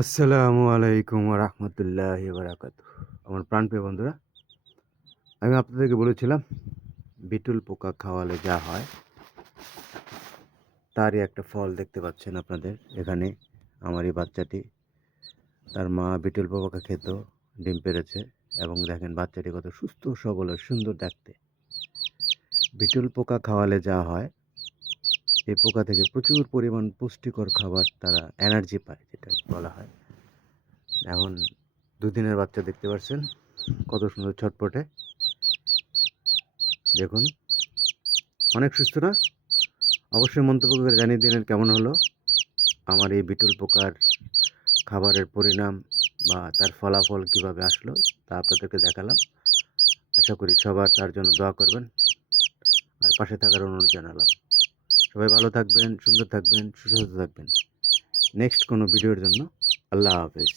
আসসালামু আলাইকুম রহমতুল্লাহি বারাকাতুহ। আমার প্রাণপ্রিয় বন্ধুরা, আমি আপনাদেরকে বলেছিলাম বিটুল পোকা খাওয়ালে যা হয় তারই একটা ফল দেখতে পাচ্ছেন আপনাদের এখানে। আমার এই বাচ্চাটি, তার মা বিটুল পোকা খেত, ডিম পেড়েছে এবং দেখেন বাচ্চাটি কত সুস্থ সবল ও সুন্দর দেখতে। বিটুল পোকা খাওয়ালে যা হয়, এই পোকা থেকে প্রচুর পরিমাণ পুষ্টিকর খাবার, তারা এনার্জি পায়, যেটা বলা হয়। এখন দুদিনের বাচ্চা দেখতে পাচ্ছেন কত সুন্দর ছটপটে, দেখুন অনেক সুস্থ না? অবশ্যই মন্তব্য করে জানিয়ে দিলেন কেমন হলো আমার এই বিটুল পোকার খাবারের পরিণাম বা তার ফলাফল কিভাবে আসলো, তা আপনাদেরকে দেখালাম। আশা করি সবার তার জন্য দোয়া করবেন আর পাশে থাকার অনুরোধ জানালাম। সবাই ভালো থাকবেন, সুন্দর থাকবেন, সুস্বাস্থ্য থাকবেন। নেক্সট কোনো ভিডিওর জন্য আল্লাহ হাফেজ।